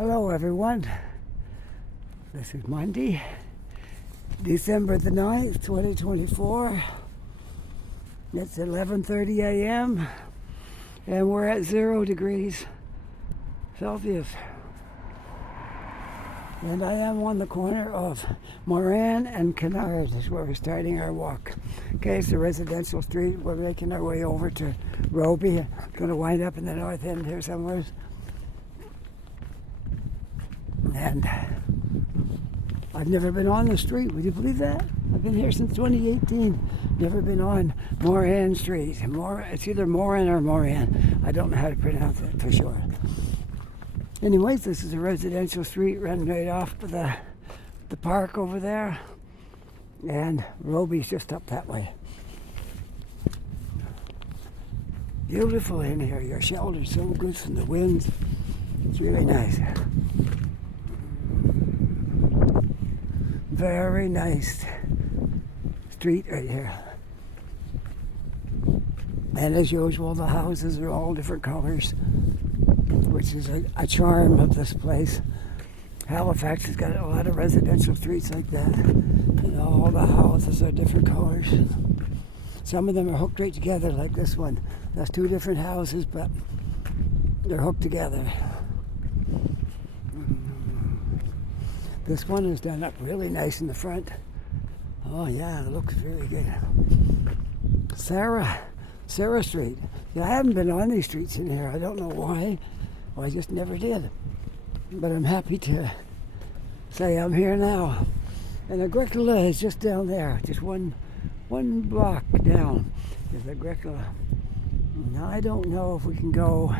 Hello everyone, this is Monday, December the 9th, 2024. It's 11:30 a.m. and we're at 0 degrees Celsius. And I am on the corner of Moran and Cunard is where we're starting our walk. Okay, it's a residential street. We're making our way over to Robie. Going to wind up in the north end here somewhere. And I've never been on the street. Would you believe that? I've been here since 2018. Never been on Moran Street. It's either Moran or Moran. I don't know how to pronounce it for sure. Anyways, this is a residential street running right off of the park over there. And Robie's just up that way. Beautiful in here. Your shelter's so good from the winds. It's really nice. Very nice street right here. And as usual, the houses are all different colors, which is a charm of this place. Halifax has got a lot of residential streets like that. And all the houses are different colors. Some of them are hooked right together, like this one. That's two different houses, but they're hooked together. This one is done up really nice in the front. Oh yeah, it looks really good. Sarah Street. Yeah, I haven't been on these streets in here. I don't know why. Well, I just never did. But I'm happy to say I'm here now. And Agricola is just down there, just one block down is Agricola. Now I don't know if we can go.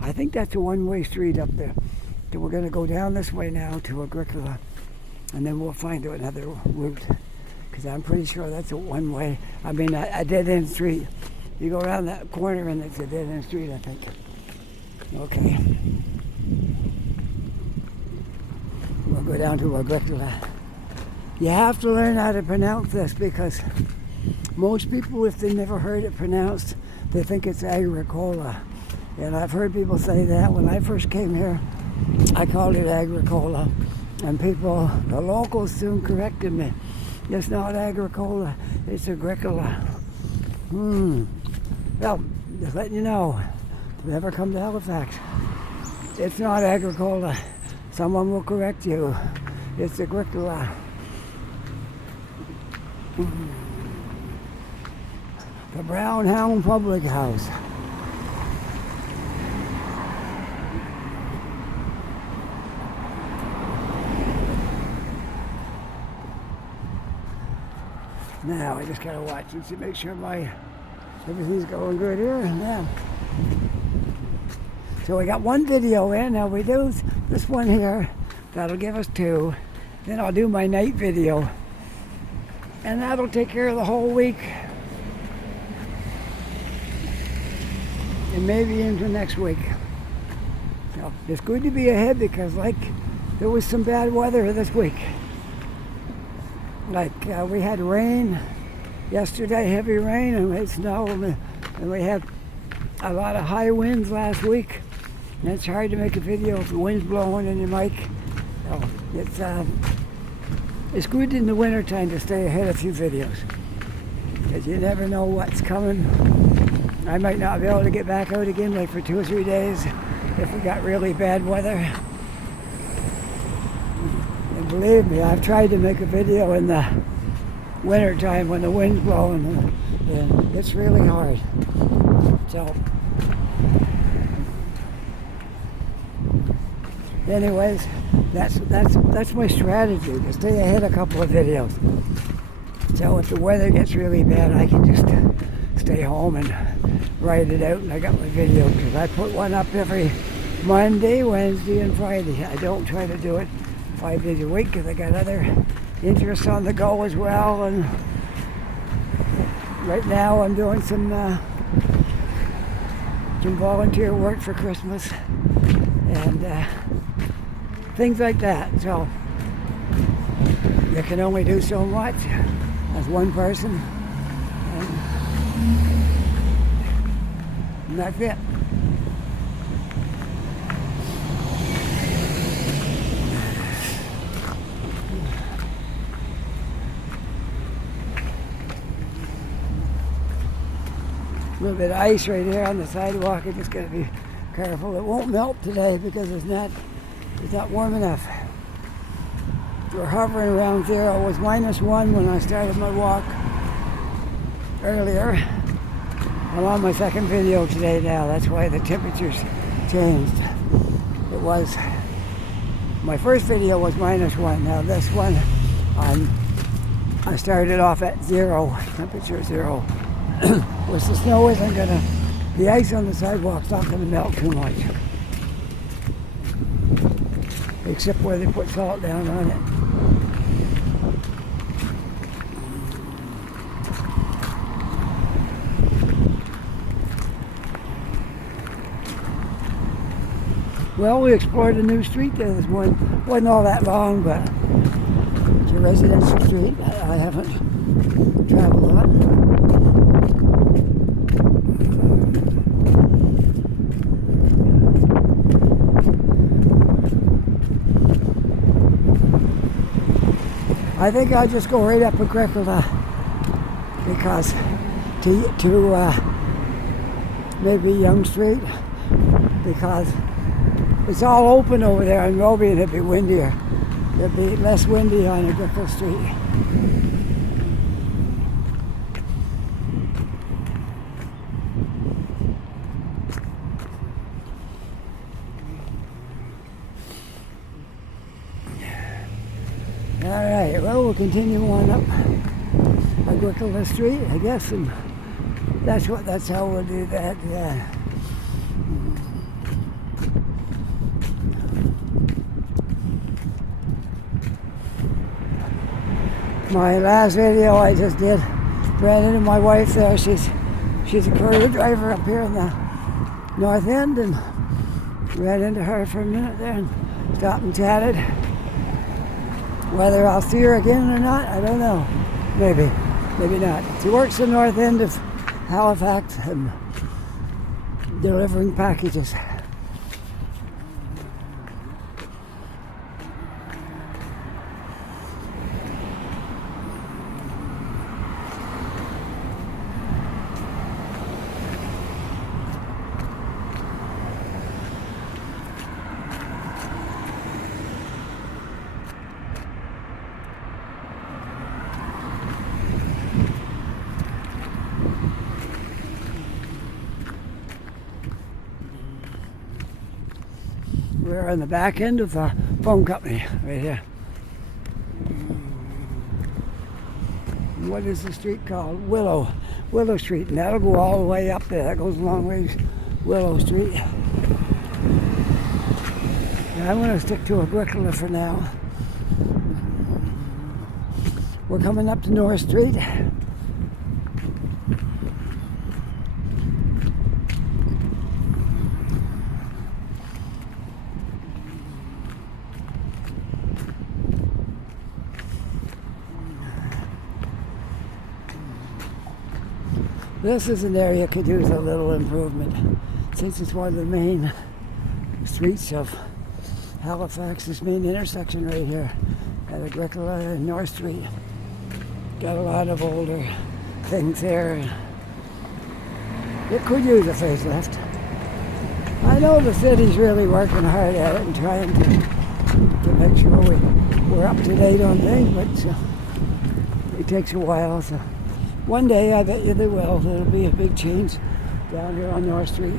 I think that's a one-way street up there. So we're going to go down this way now to Agricola, and then we'll find another route, because I'm pretty sure that's a one-way. I mean, a dead-end street. You go around that corner, and it's a dead-end street, I think. Okay. We'll go down to Agricola. You have to learn how to pronounce this, because most people, if they never heard it pronounced, they think it's Agricola. And I've heard people say that. When I first came here, I called it Agricola, and people, the locals soon corrected me. It's not Agricola, it's Agricola. Well, just letting you know, if you ever come to Halifax, it's not Agricola. Someone will correct you. It's Agricola. The Brown Hound Public House. Now I just gotta watch and see, make sure everything's going good here. Yeah. So we got one video in. Now we do this one here. That'll give us two. Then I'll do my night video, and that'll take care of the whole week, and maybe into next week. So it's good to be ahead, because there was some bad weather this week. We had rain yesterday, heavy rain, and we had snow, and we had a lot of high winds last week. And it's hard to make a video if the wind's blowing in your mic. So it's good in the wintertime to stay ahead of a few videos, because you never know what's coming. I might not be able to get back out again for 2 or 3 days if we got really bad weather. And believe me, I've tried to make a video in the winter time when the wind's blowing, and it's really hard. So, anyways, that's my strategy, to stay ahead a couple of videos. So if the weather gets really bad, I can just stay home and write it out, and I got my video, because I put one up every Monday, Wednesday, and Friday. I don't try to do it 5 days a week, because I got other interests on the go as well. And right now I'm doing some volunteer work for Christmas and things like that. So you can only do so much as one person, and that's it. little bit of ice right here on the sidewalk. I just got to be careful. It won't melt today because it's not warm enough. We're hovering around 0. It was -1 when I started my walk earlier. I'm on my second video today now. That's why the temperature's changed. It was, my first video was -1. Now this one, I started off at 0, temperature 0. Which the snow isn't gonna, the ice on the sidewalk's not gonna melt too much. Except where they put salt down on it. Well, we explored a new street there this morning. Wasn't all that long, but it's a residential street I haven't traveled on. I think I'll just go right up Agricola because to maybe Young Street, because it's all open over there in Robie and it'd be windier. It'd be less windy on Agricola Street. Alright, well, we'll continue on up Agricola Street, I guess, and that's how we'll do that, yeah. My last video I just did, ran into my wife there. She's a courier driver up here in the North End, and ran into her for a minute there and stopped and chatted. Whether I'll see her again or not, I don't know. Maybe not. She works the North End of Halifax and delivering packages. We're on the back end of the phone company right here. What is the street called? Willow Street, and that'll go all the way up there. That goes a long ways, Willow Street. And I'm going to stick to Agricola for now. We're coming up to North Street. This is an area could use a little improvement, since it's one of the main streets of Halifax, this main intersection right here at Agricola and North Street. Got a lot of older things there. It could use a facelift. I know the city's really working hard at it and trying to make sure we're up to date on things, but it takes a while. So one day, I bet you they will. There'll be a big change down here on North Street.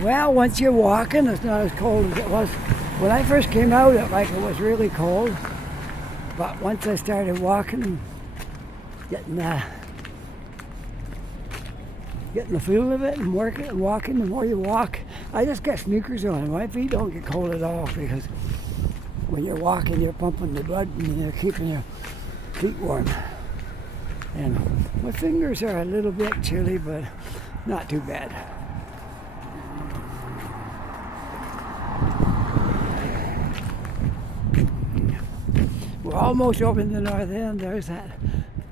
Well, once you're walking, it's not as cold as it was. When I first came out, it was really cold. But once I started walking, getting the feel of it and walking, the more you walk, I just got sneakers on. My feet don't get cold at all because when you're walking, you're pumping the blood and you're keeping your feet warm. And my fingers are a little bit chilly, but not too bad. We're almost over in the North End. There's that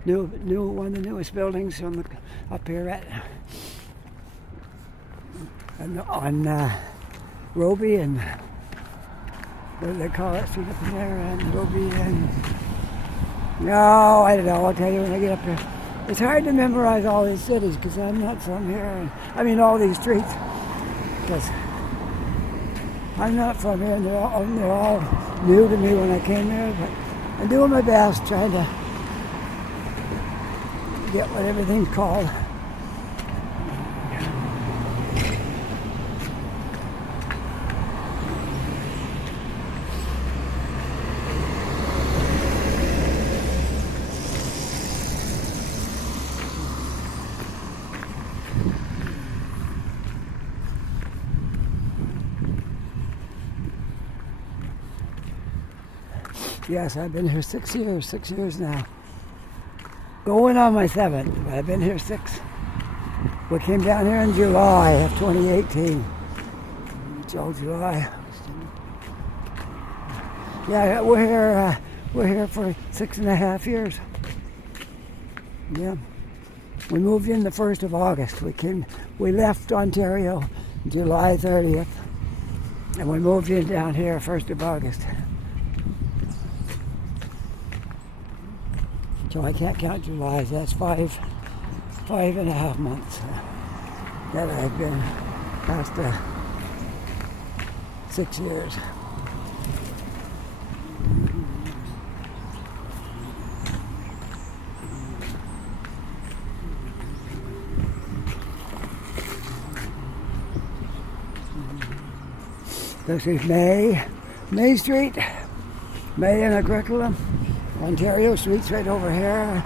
new one of the newest buildings up here at on Robie and what do they call that street up in there? And Robie and no, I don't know. I'll tell you when I get up there. It's hard to memorize all these cities because I'm not from here. And, I mean, all these streets because I'm not from here, and they're all new to me when I came here. But I'm doing my best, trying to get what everything's called. Yes, I've been here 6 years now. Going on my 7th, but I've been here 6. We came down here in July of 2018. July. Yeah, we're here for 6.5 years. Yeah. We moved in the 1st of August. We left Ontario July 30th, and we moved in down here 1st of August. So I can't count July. That's 5.5 months that I've been past 6 years. This is May Street, May and Agricola. Ontario Street's right over here.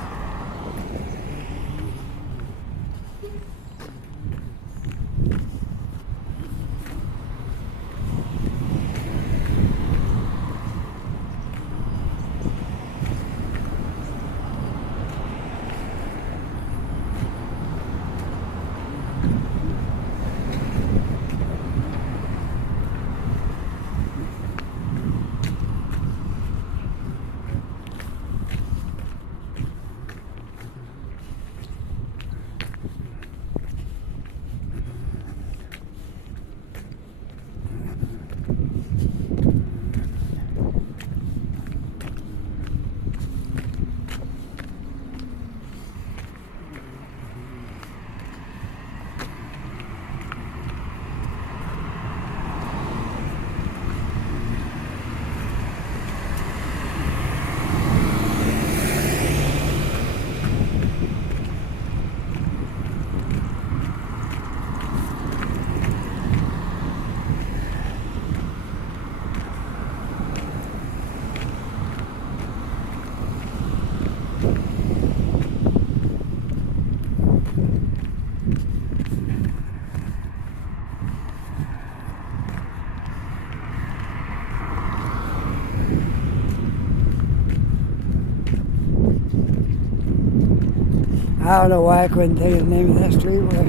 I don't know why I couldn't think of the name of that street where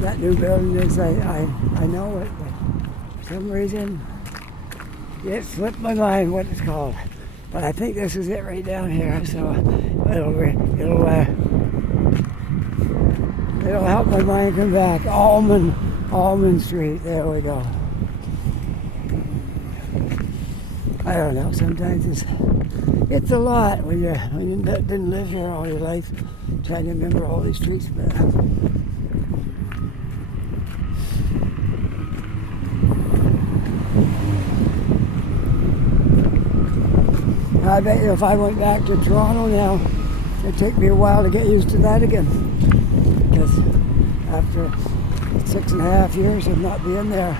that new building is. I know it, but for some reason it slipped my mind what it's called. But I think this is it right down here, so it'll help my mind come back. Almond Street. There we go. I don't know. Sometimes it's a lot when you didn't live here all your life, trying to remember all these streets. But I bet you if I went back to Toronto now, it'd take me a while to get used to that again. Because after 6.5 years of not being there,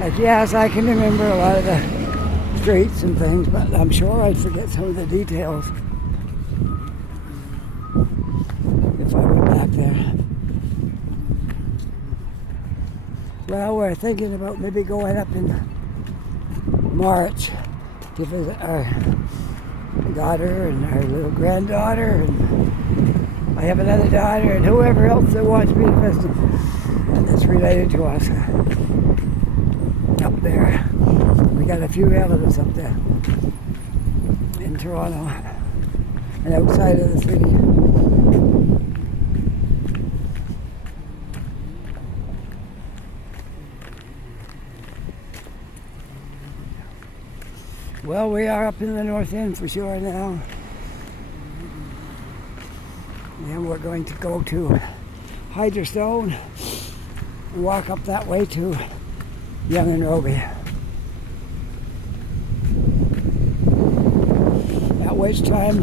like yes, I can remember a lot of the streets and things, but I'm sure I'd forget some of the details if I went back there. Well, we're thinking about maybe going up in March to visit our daughter and our little granddaughter, and I have another daughter and whoever else that wants me to visit and that's related to us up there. We got a few relatives up there in Toronto and outside of the city. Well, we are up in the north end for sure now. And we're going to go to Hydrostone and walk up that way to Young and Robie. At which time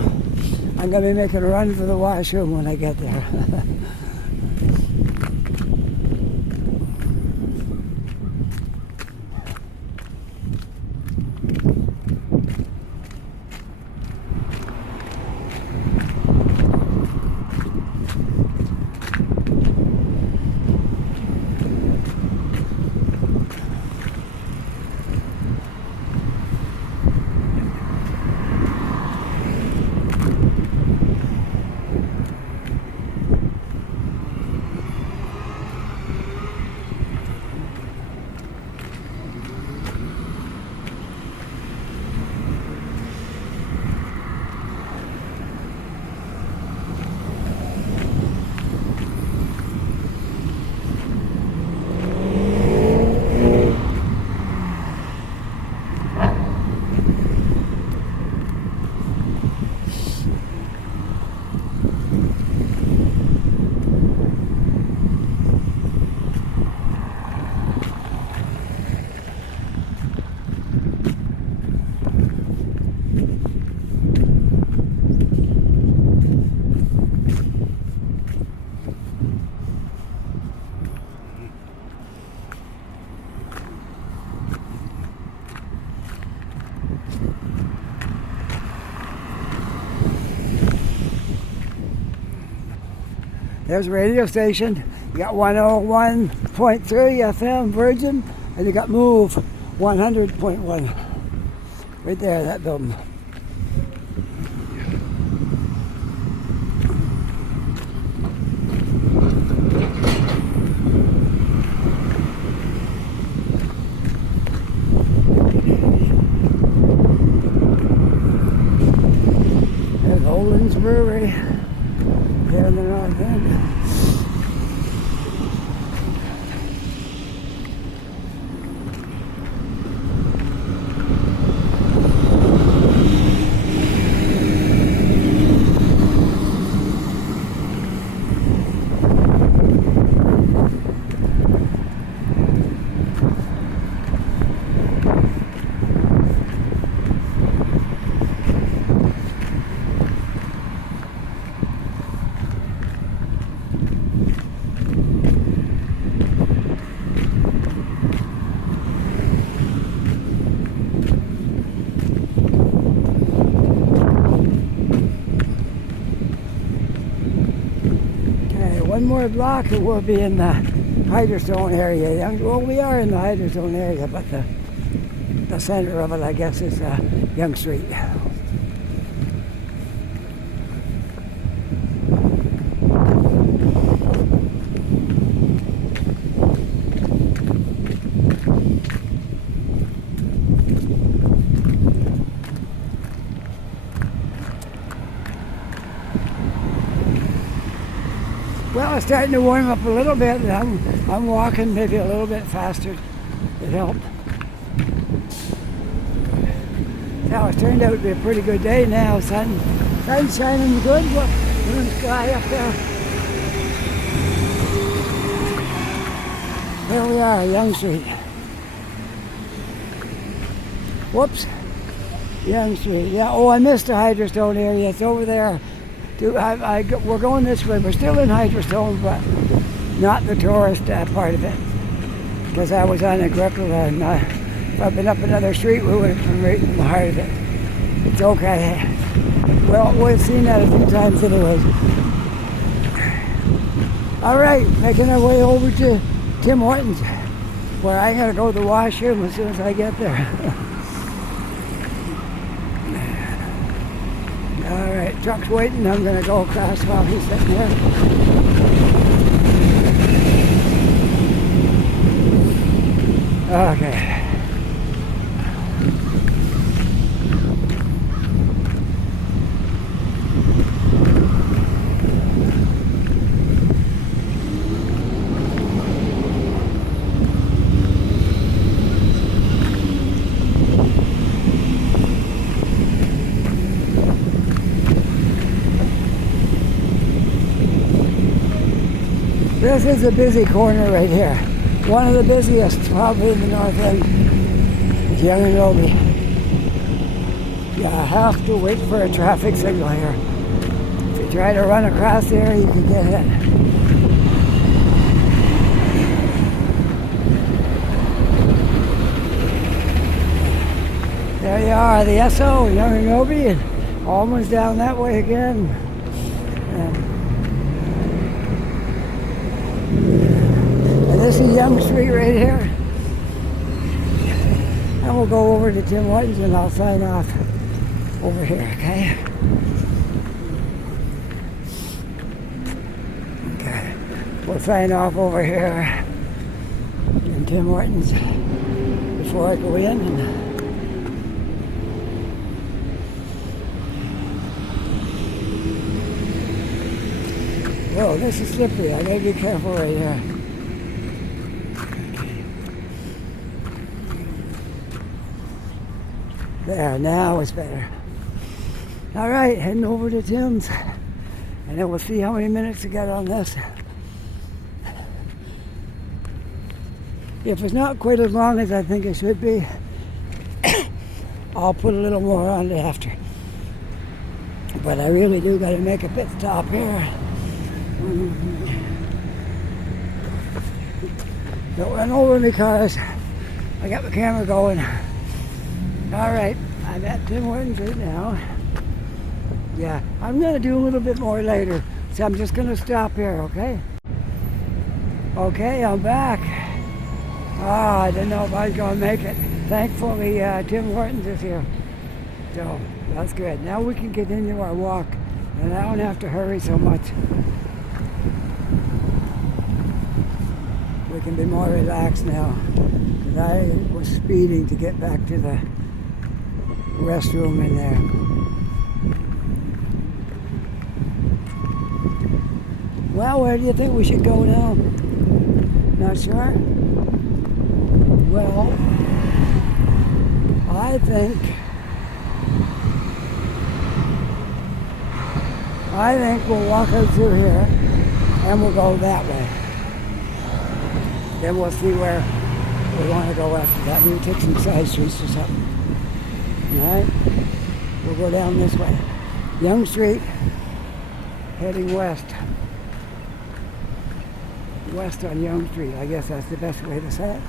I'm going to be making a run for the washroom when I get there. There's a radio station. You got 101.3 FM Virgin, and you got Move 100.1. Right there, that building. There's Almond Brewery. Here in the north end. One more block and we'll be in the Hydrostone area. Well, we are in the Hydrostone area, but the center of it, I guess, is Young Street. Well, it's starting to warm up a little bit, and I'm walking maybe a little bit faster. It helped. Now it's turned out to be a pretty good day now. Sun's shining good. Blue sky up there. Here we are, Young Street. Whoops. Young Street. Yeah. Oh, I missed the Hydrostone area. It's over there. We're going this way. We're still in Hydrostone, but not the tourist part of it. Because I was on Agricola, and if I'd been up another street, we would have been right in the heart of it. It's okay. Well, we've seen that a few times anyways. All right, making our way over to Tim Hortons, where I gotta go to the washroom as soon as I get there. All right, truck's waiting. I'm gonna go across while he's sitting there. Okay. This is a busy corner right here. One of the busiest probably in the North End. It's Young and Robie. You have to wait for a traffic signal here. If you try to run across there, you can get hit. There you are, the SO, Young and Robie, and Almond's down that way again. And this is Young Street right here. And we'll go over to Tim Hortons and I'll sign off over here, okay? Okay. We'll sign off over here in Tim Hortons before I go in. Whoa, this is slippery. I gotta be careful right here. There, now it's better. All right, heading over to Tim's. And then we'll see how many minutes we got on this. If it's not quite as long as I think it should be, I'll put a little more on it after. But I really do gotta make a pit stop here. Don't run over me, cars. I got my camera going. All right, I'm at Tim Hortons right now. Yeah, I'm gonna do a little bit more later, so I'm just gonna stop here, okay? Okay, I'm back. I didn't know if I was gonna make it. Thankfully, Tim Hortons is here, so that's good. Now we can continue our walk, and I don't have to hurry so much. We can be more relaxed now, because I was speeding to get back to the restroom in there. Well, where do you think we should go now? Not sure? Well, I think we'll walk out through here and we'll go that way. Then we'll see where we want to go after that. Maybe take some side streets or something. Alright? We'll go down this way. Young Street, heading west. West on Young Street. I guess that's the best way to say it.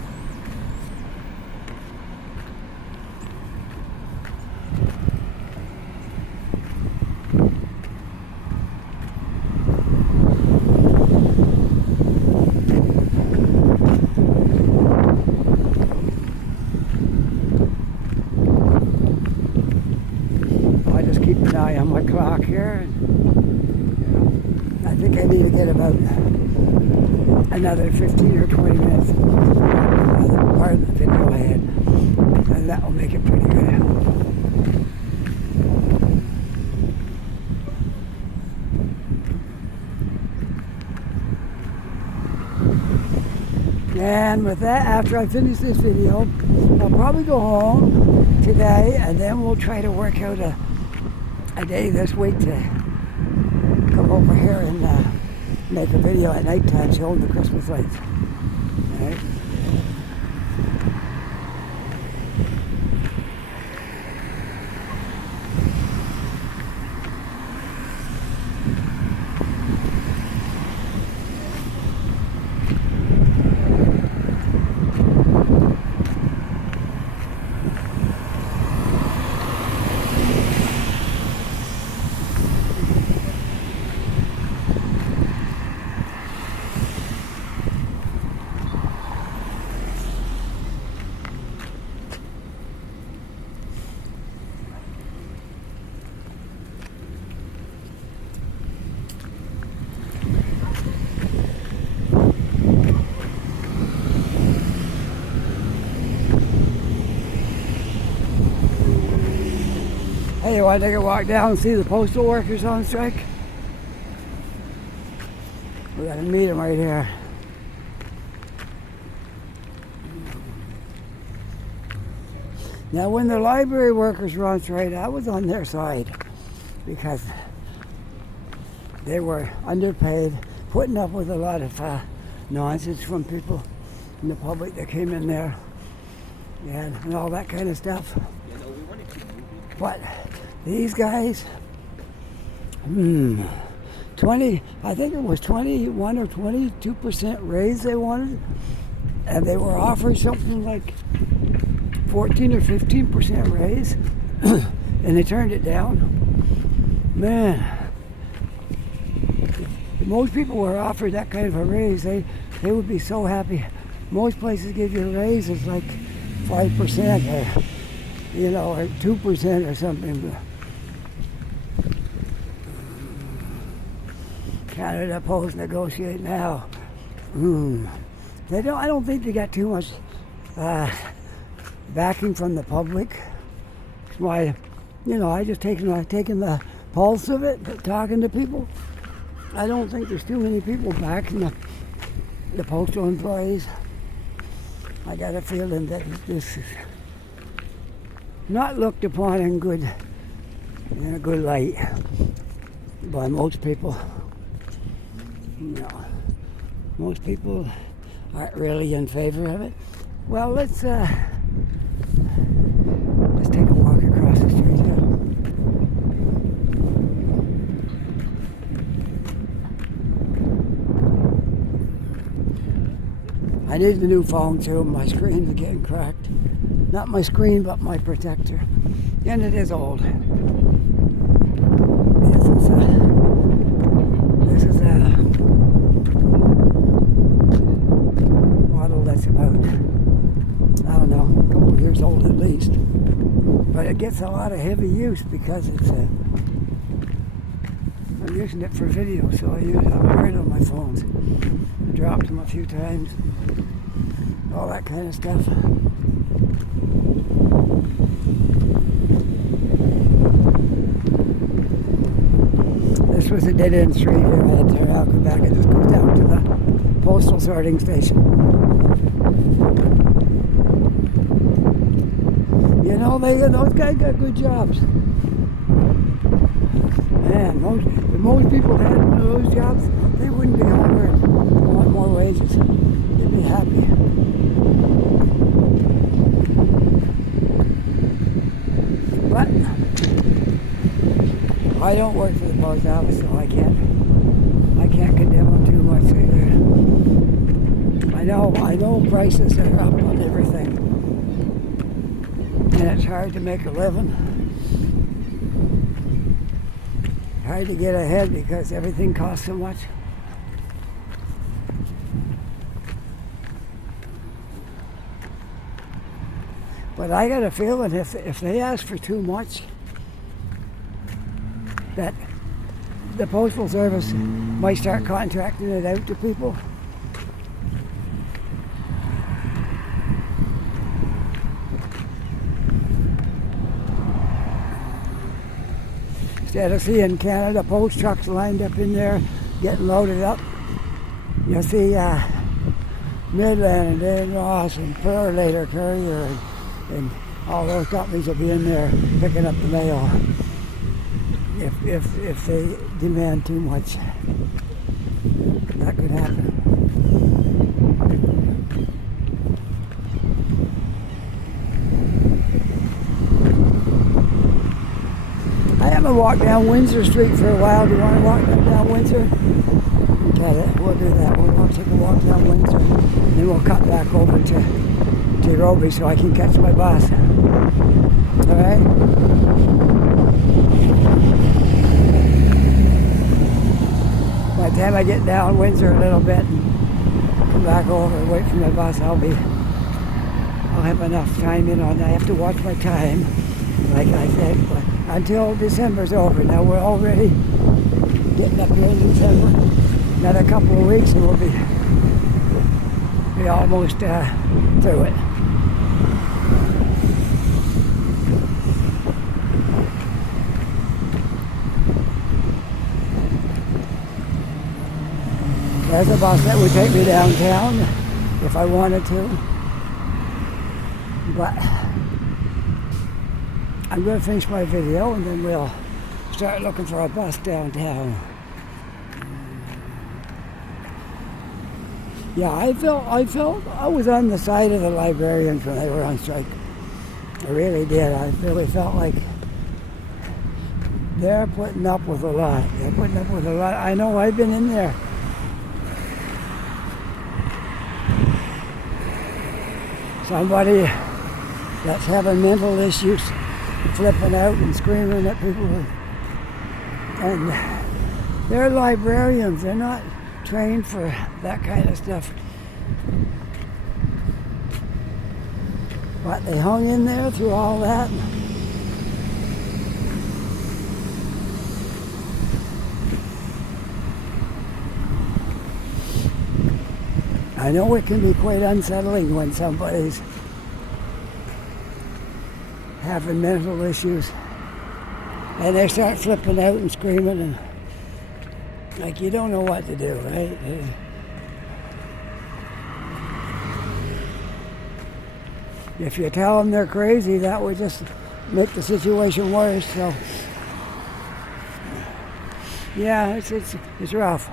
On my clock here. I think I need to get about another 15 or 20 minutes part of the video ahead, and that will make it pretty good. And with that, after I finish this video, I'll probably go home today, and then we'll try to work out a day this week to come over here and make a video at nighttime showing the Christmas lights. All right. Hey, you want to take a walk down and see the postal workers on strike? We gotta meet them right here. Now, when the library workers were on strike, I was on their side because they were underpaid, putting up with a lot of nonsense from people in the public that came in there, and all that kind of stuff. But these guys, 20, I think it was 21 or 22% raise they wanted, and they were offering something like 14 or 15% raise, and they turned it down. Man, if most people were offered that kind of a raise, they would be so happy. Most places give you a raise, it's like 5% or, or 2% or something. Canada Post negotiate now. I don't think they got too much backing from the public. That's why, I just taking the pulse of it, talking to people. I don't think there's too many people backing the postal employees. I got a feeling that this is not looked upon in a good light by most people. Most people aren't really in favor of it. Well, let's take a walk across the street here. I need the new phone too. My screen is getting cracked. Not my screen, but my protector. And it is old. This is a model that's about, I don't know, a couple of years old at least. But it gets a lot of heavy use because I'm using it for video, so I'm right on my phones. I dropped them a few times, all that kind of stuff. This was a dead-end street here. I had to turn out, go back, and just go down to the postal sorting station. Those guys got good jobs. Man, most people that had one of those jobs, they wouldn't be hungry. They want more wages. They'd be happy. But I don't work for the post office, so I can't condemn them too much either. I know prices are up on everything, and it's hard to make a living. Hard to get ahead because everything costs so much. But I got a feeling if they ask for too much, that the Postal Service might start contracting it out to people. Instead of seeing Canada Post trucks lined up in there getting loaded up, you'll see Midland and Dave Ross and Purlater Courier and all those companies will be in there picking up the mail if they demand too much. That could happen. I haven't walked down Windsor Street for a while. Do you want to walk down Windsor? Okay, we'll do that. We'll take a walk down Windsor, and then we'll cut back over to Robie so I can catch my bus. All right? By the time I get down Windsor a little bit and come back over and wait for my bus, I'll have enough time, I have to watch my time, like I said, but until December's over. Now we're already getting up here in December. Another couple of weeks and we'll be almost through it. There's a bus that would take me downtown if I wanted to. But I'm going to finish my video and then we'll start looking for a bus downtown. Yeah, I felt I was on the side of the librarians when they were on strike. I really did. I really felt like they're putting up with a lot. They're putting up with a lot. I know I've been in there. Somebody that's having mental issues, flipping out and screaming at people. And they're librarians. They're not trained for that kind of stuff. But they hung in there through all that. I know it can be quite unsettling when somebody's having mental issues and they start flipping out and screaming and like you don't know what to do, right? If you tell them they're crazy, that would just make the situation worse. So, yeah, it's rough.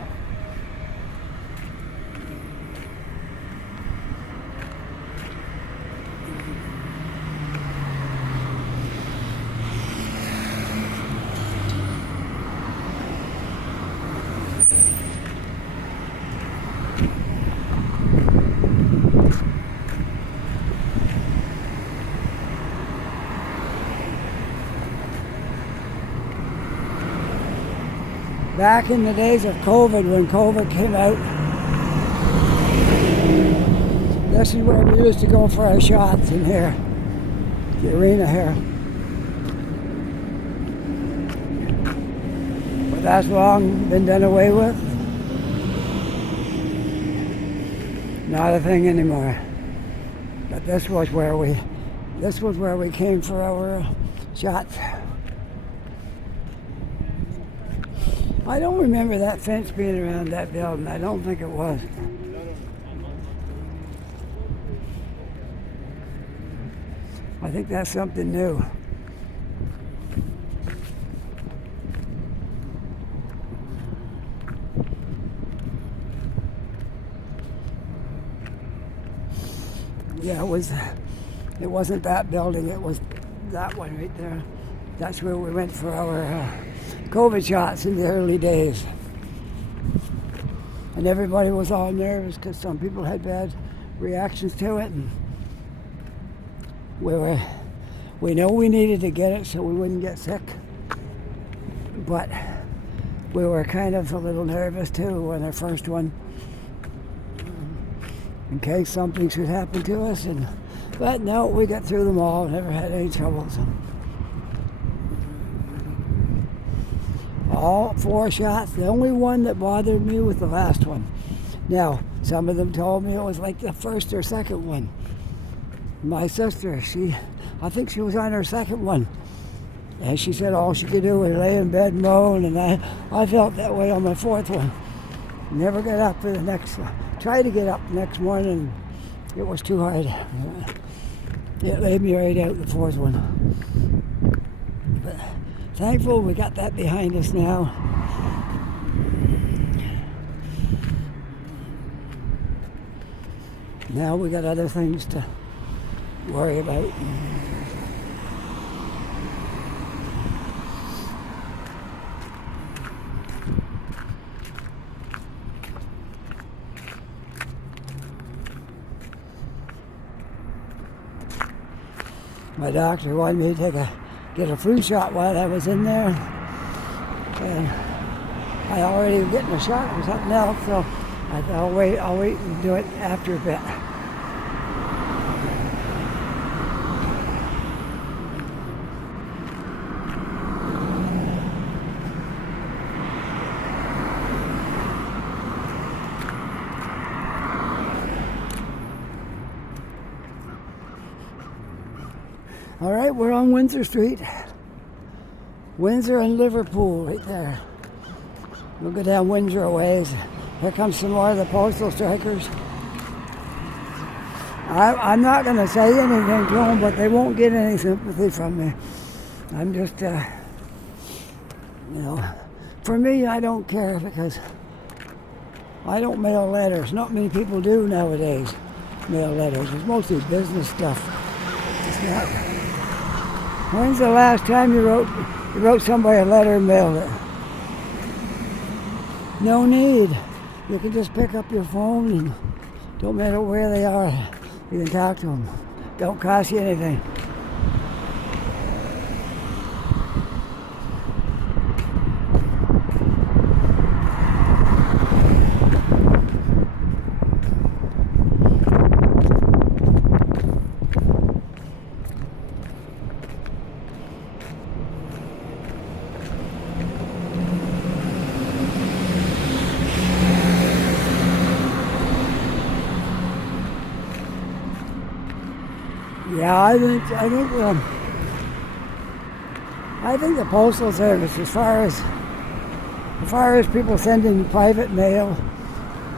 Back in the days of COVID, when COVID came out, this is where we used to go for our shots in here, the arena here. But that's long been done away with. Not a thing anymore. But this was where we came for our shots. I don't remember that fence being around that building. I don't think it was. I think that's something new. Yeah, it wasn't that building, it was that one right there. That's where we went for our COVID shots in the early days. And everybody was all nervous because some people had bad reactions to it. And we know we needed to get it so we wouldn't get sick. But we were kind of a little nervous too on our first one, in case something should happen to us. But no, we got through them all, never had any trouble. So. All 4 shots. The only one that bothered me was the last one. Now, some of them told me it was like the first or second one. My sister, I think she was on her second one. And she said all she could do was lay in bed and moan, and I felt that way on my 4th one. Never got up for the next one. Tried to get up the next morning, it was too hard. It laid me right out the 4th one. But thankful we got that behind us now. Now we got other things to worry about. My doctor wanted me to get a flu shot while I was in there. And I already was getting a shot for something else, so I thought I'll wait and do it after a bit. All right, we're on Windsor Street. Windsor and Liverpool right there. We'll go down Windsor a ways. Here comes some more of the Postal strikers. I'm not going to say anything to them, but they won't get any sympathy from me. I'm just, for me, I don't care because I don't mail letters. Not many people do nowadays mail letters. It's mostly business stuff. It's not. When's the last time you wrote somebody a letter and mailed it? No need. You can just pick up your phone and don't matter where they are. You can talk to them. Don't cost you anything. Yeah, I think the Postal Service, as far as people sending private mail,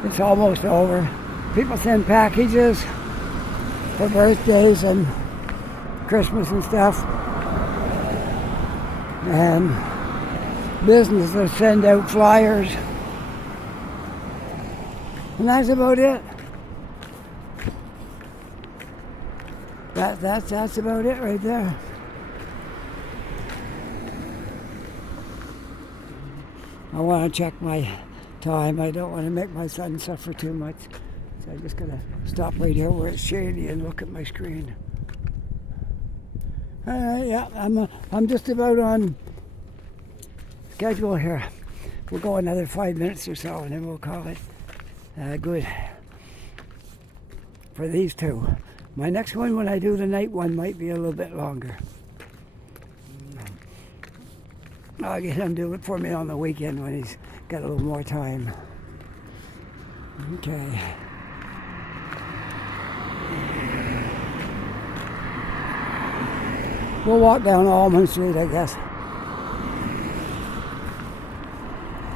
it's almost over. People send packages for birthdays and Christmas and stuff, and businesses send out flyers, and that's about it. That's about it right there. I want to check my time. I don't want to make my son suffer too much. So I'm just going to stop right here where it's shady and look at my screen. All right, yeah, I'm just about on schedule here. We'll go another 5 minutes or so and then we'll call it good for these two. My next one, when I do the night one, might be a little bit longer. I'll get him to do it for me on the weekend when he's got a little more time. Okay. We'll walk down Almond Street, I guess.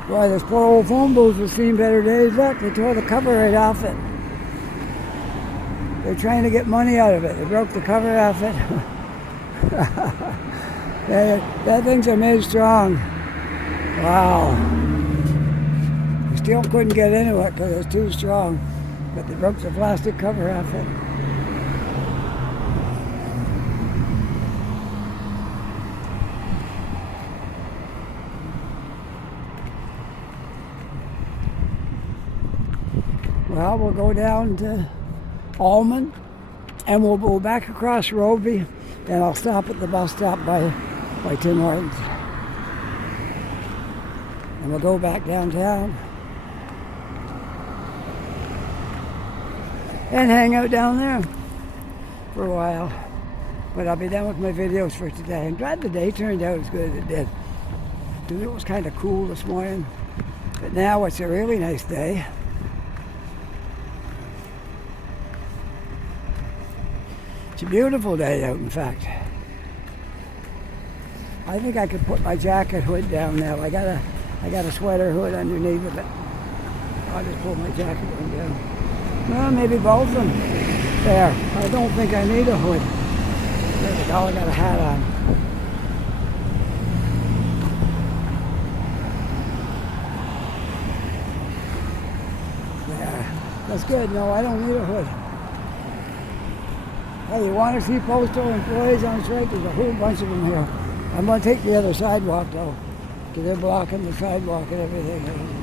Boy, this poor old phone booth has seen better days. Look, they tore the cover right off it. They're trying to get money out of it. They broke the cover off it. That things are made strong. Wow. We still couldn't get into it because it's too strong. But they broke the plastic cover off it. Well, we'll go down to Almond, and we'll go back across Robie, and I'll stop at the bus stop by Cunard, and we'll go back downtown and hang out down there for a while. But I'll be done with my videos for today. I'm glad the day turned out as good as it did. It was kind of cool this morning, but now it's a really nice day. It's a beautiful day out, in fact. I think I could put my jacket hood down now. I got a sweater hood underneath of it. I'll just pull my jacket hood down. Well, maybe both of them. There. I don't think I need a hood. There we go. I got a hat on. There. That's good. No, I don't need a hood. Hey, you want to see postal employees on strike? There's a whole bunch of them here. I'm going to take the other sidewalk, though, because they're blocking the sidewalk and everything.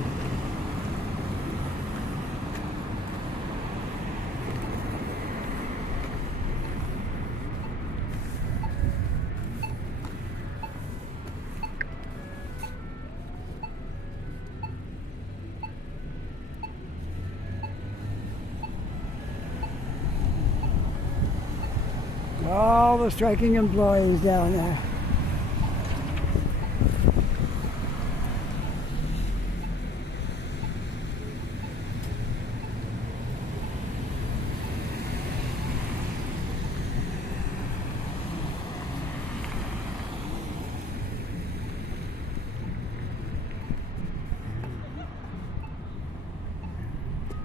All the striking employees down there.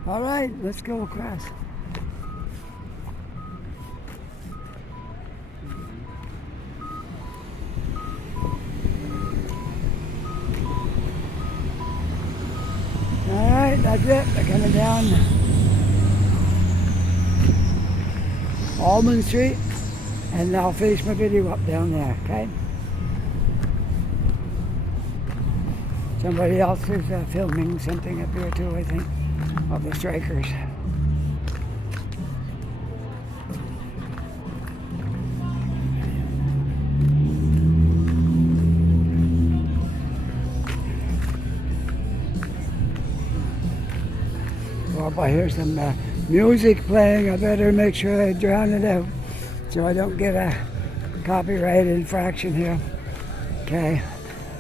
All right, let's go across. That's That's it. They're coming down Almond Street, and I'll finish my video up down there, okay? Somebody else is filming something up here too, I think, of the strikers. Well, if I hear some music playing, I better make sure I drown it out so I don't get a copyright infraction here. Okay.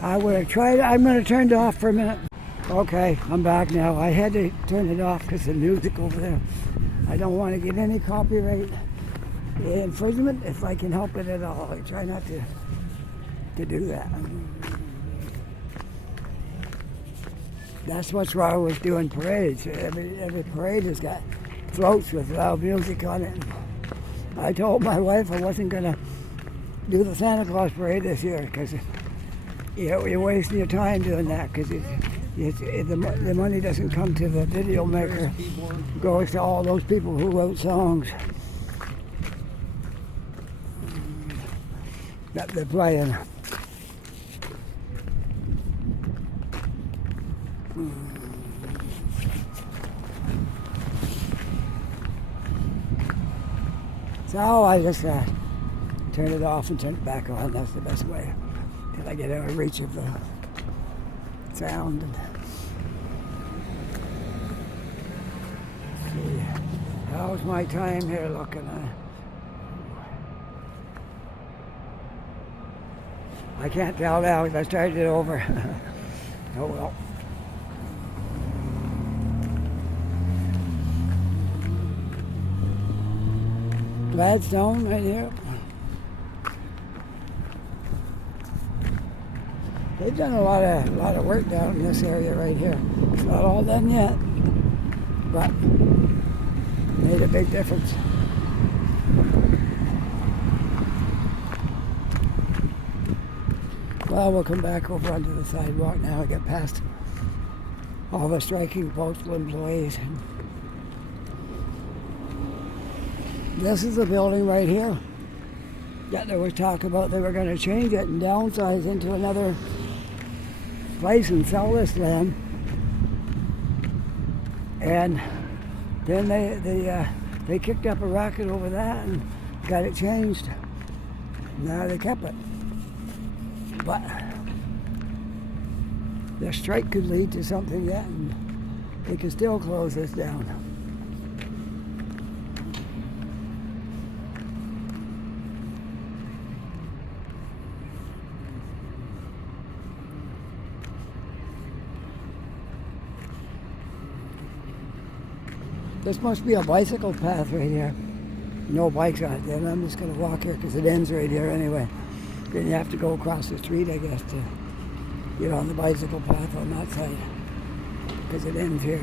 I'm going to turn it off for a minute. Okay, I'm back now. I had to turn it off because the music over there. I don't want to get any copyright infringement if I can help it at all. I try not to do that. That's what's wrong with doing parades. Every parade has got floats with loud music on it. I told my wife I wasn't going to do the Santa Claus parade this year because you're wasting your time doing that because the money doesn't come to the video maker. It goes to all those people who wrote songs that they're playing. So I just turn it off and turn it back on. That's the best way. Till I get out of reach of the sound. See, how's my time here looking? I can't tell now because I started it over. Oh well. Gladstone right here. They've done a lot of work down in this area right here. It's not all done yet, but made a big difference. Well, we'll come back over onto the sidewalk now and get past all the striking postal employees. This is the building right here that there was talk about they were going to change it and downsize into another place and sell this land. And then they kicked up a racket over that and got it changed. Now they kept it. But the strike could lead to something yet, and they could still close this down. This must be a bicycle path right here. No bikes on it then. I'm just going to walk here because it ends right here anyway. Then you have to go across the street, I guess, to get on the bicycle path on that side because it ends here.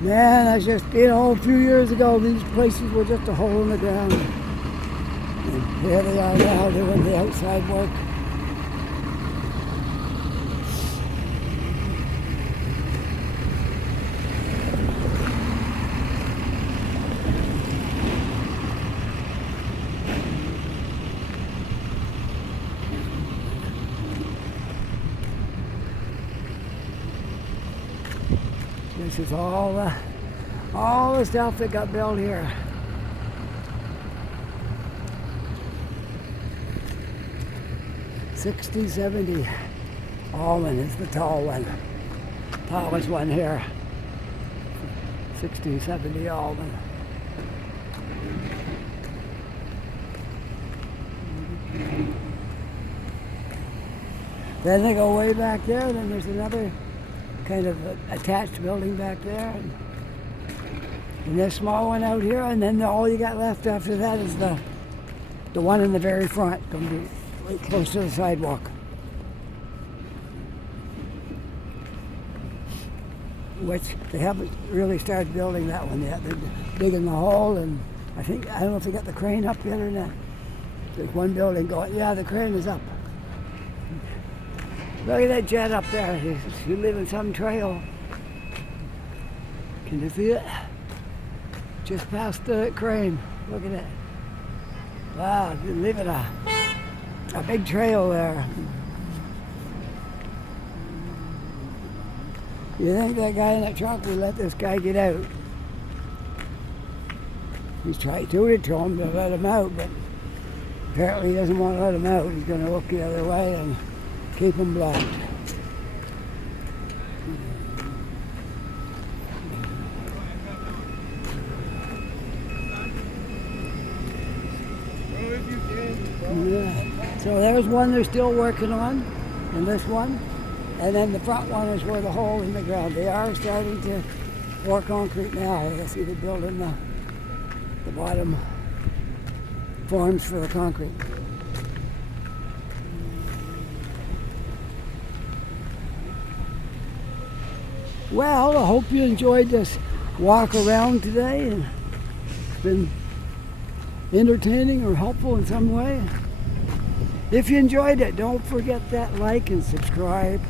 Man, I just, a few years ago, these places were just a hole in the ground. And here they are now doing the outside work. This is all the stuff that got built here. '60, '70. Almond is the tall one. Tallest one here. 60, '70 Almond. Then they go way back there, then there's another kind of attached building back there, and this small one out here, and then all you got left after that is the one in the very front, going to be right close to the sidewalk. Which they haven't really started building that one yet. They're digging the hole, and I don't know if they got the crane up yet or not. There's one building going, yeah, the crane is up. Look at that jet up there. You live in some trail. Can you see it? Just past the crane. Look at it. Wow, you live in a big trail there. You think that guy in that truck would let this guy get out? He's tried to him to let him out, but apparently he doesn't want to let him out. He's going to look the other way and keep him blocked. Yeah. So there's one they're still working on, and this one. And then the front one is where the hole in the ground. They are starting to pour concrete now. I see they're building the bottom forms for the concrete. Well, I hope you enjoyed this walk around today, and it's been entertaining or helpful in some way. If you enjoyed it, don't forget that like and subscribe.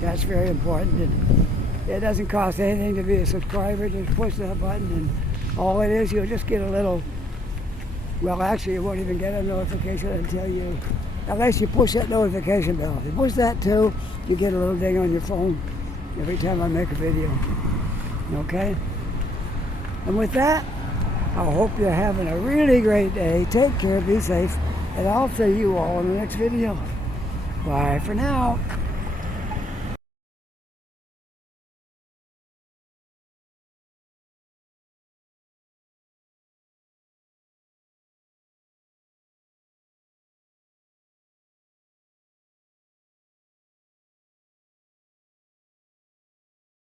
That's very important. And it doesn't cost anything to be a subscriber. Just push that button, and all it is, you'll just get a little, well, actually, you won't even get a notification unless you push that notification bell. If you push that too, you get a little ding on your phone every time I make a video. Okay? And with that, I hope you're having a really great day. Take care, be safe, and I'll see you all in the next video. Bye for now.